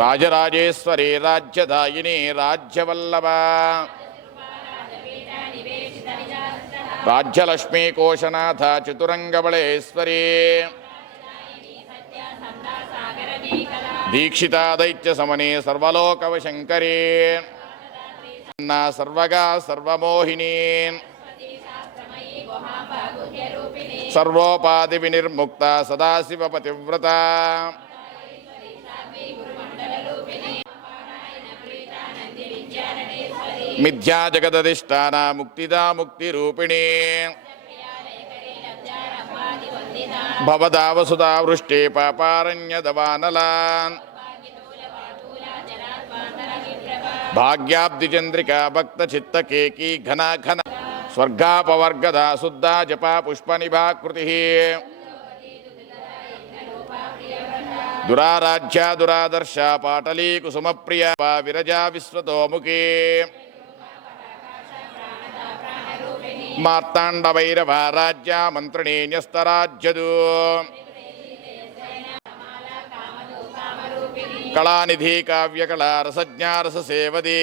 రాజరాజేశ్వరి రాజ్యదాయిని రాజ్యవల్లభ రాజ్యలక్ష్మీ కోశనాథ చతురంగబళేశ్వరి దీక్షితా దైత్య సమనే సర్వలోకవశంకరీ సర్వగా సర్వమోహిని సర్వోపాధి వినిర్ముక్త సదాశివ పతివ్రత మిథ్యా జగదధిష్టాన ముక్తిదా ముక్తిరూపిణి భవదావసుదా వృష్టి పాపారణ్యదవానలాన్ భాగ్యాబ్దిచంద్రికా భక్త చిత్త కేకీ ఘన ఘన స్వర్గాపవర్గదా శుద్ధా జపా పుష్పనిభాకృతి దురారాధ్యా దురాదర్శ పాటలీ కుసుమప్రియ విరజా విశ్వతోముఖీ మార్తాండవైరవ రాజ్య మంత్రిణీ న్యస్తరాజ్యదు కళానిధి కావ్యకళా రసజ్ఞా రససేవది.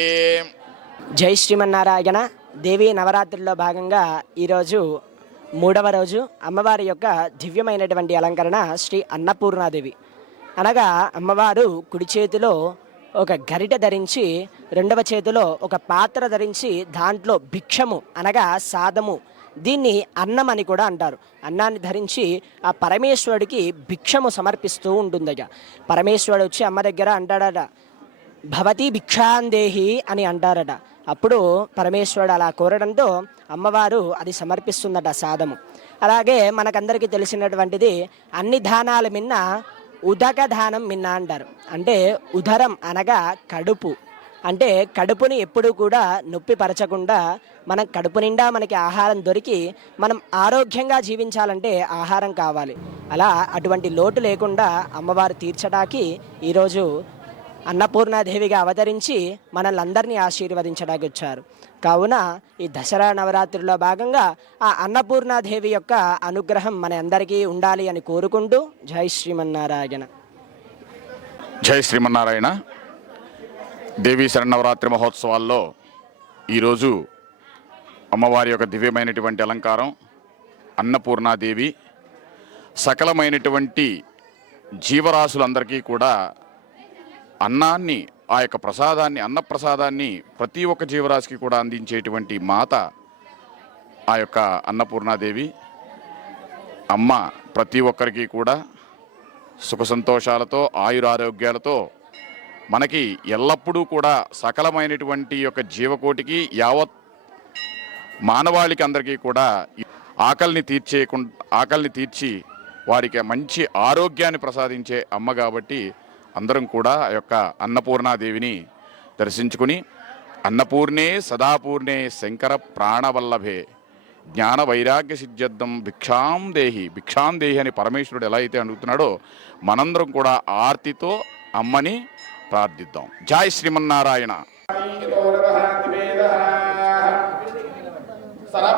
జై శ్రీమన్నారాయణ. దేవీ నవరాత్రుల్లో భాగంగా ఈరోజు 3వ రోజు అమ్మవారి యొక్క దివ్యమైనటువంటి అలంకరణ శ్రీ అన్నపూర్ణాదేవి. అనగా అమ్మవారు కుడి చేతిలో ఒక గరిట ధరించి, 2వ చేతిలో ఒక పాత్ర ధరించి దాంట్లో భిక్షము అనగా సాదము, దీన్ని అన్నం అని కూడా అంటారు, అన్నాన్ని ధరించి ఆ పరమేశ్వరుడికి భిక్షము సమర్పిస్తూ ఉంటుందట. పరమేశ్వరుడు వచ్చి అమ్మ దగ్గర అంటాడట, భవతి భిక్షాందేహి అని అంటారట. అప్పుడు పరమేశ్వరుడు అలా కోరడంతో అమ్మవారు అది సమర్పిస్తుందట సాదము. అలాగే మనకందరికీ తెలిసినటువంటిది అన్ని దానాల మిన్న ఉదక దానం మిన్న అంటారు. అంటే ఉదరం అనగా కడుపు, అంటే కడుపుని ఎప్పుడూ కూడా నొప్పి పరచకుండా మనం కడుపు నిండా మనకి ఆహారం దొరికి మనం ఆరోగ్యంగా జీవించాలంటే ఆహారం కావాలి. అలా అటువంటి లోటు లేకుండా అమ్మవారు తీర్చడానికి ఈరోజు అన్నపూర్ణాదేవిగా అవతరించి మనల్ని అందరినీ ఆశీర్వదించడానికి వచ్చారు. కావున ఈ దసరా నవరాత్రిలో భాగంగా ఆ అన్నపూర్ణాదేవి యొక్క అనుగ్రహం మన అందరికీ ఉండాలి అని కోరుకుంటూ జై శ్రీమన్నారాయణ. జై శ్రీమన్నారాయణ. దేవీ శరన్నవరాత్రి మహోత్సవాల్లో ఈరోజు అమ్మవారి యొక్క దివ్యమైనటువంటి అలంకారం అన్నపూర్ణాదేవి. సకలమైనటువంటి జీవరాశులందరికీ కూడా అన్నాన్ని, ఆ యొక్క ప్రసాదాన్ని, అన్నప్రసాదాన్ని ప్రతి ఒక్క జీవరాశికి కూడా అందించేటువంటి మాత ఆ యొక్క అన్నపూర్ణాదేవి. అమ్మ ప్రతి ఒక్కరికి కూడా సుఖ సంతోషాలతో ఆయురారోగ్యాలతో మనకి ఎల్లప్పుడూ కూడా సకలమైనటువంటి యొక్క జీవకోటికి యావత్ మానవాళికి అందరికీ కూడా ఆకలిని తీర్చి వారికి మంచి ఆరోగ్యాన్ని ప్రసాదించే అమ్మ కాబట్టి అందరం కూడా ఆ యొక్క అన్నపూర్ణాదేవిని దర్శించుకుని అన్నపూర్ణే సదాపూర్ణే శంకర ప్రాణవల్లభే జ్ఞాన వైరాగ్య సిద్ధ్యర్థం భిక్షాం దేహి అని పరమేశ్వరుడు ఎలా అయితే అడుగుతున్నాడో మనందరం కూడా ఆర్తితో అమ్మని ప్రార్థిద్దాం. జై శ్రీమన్నారాయణ. సరః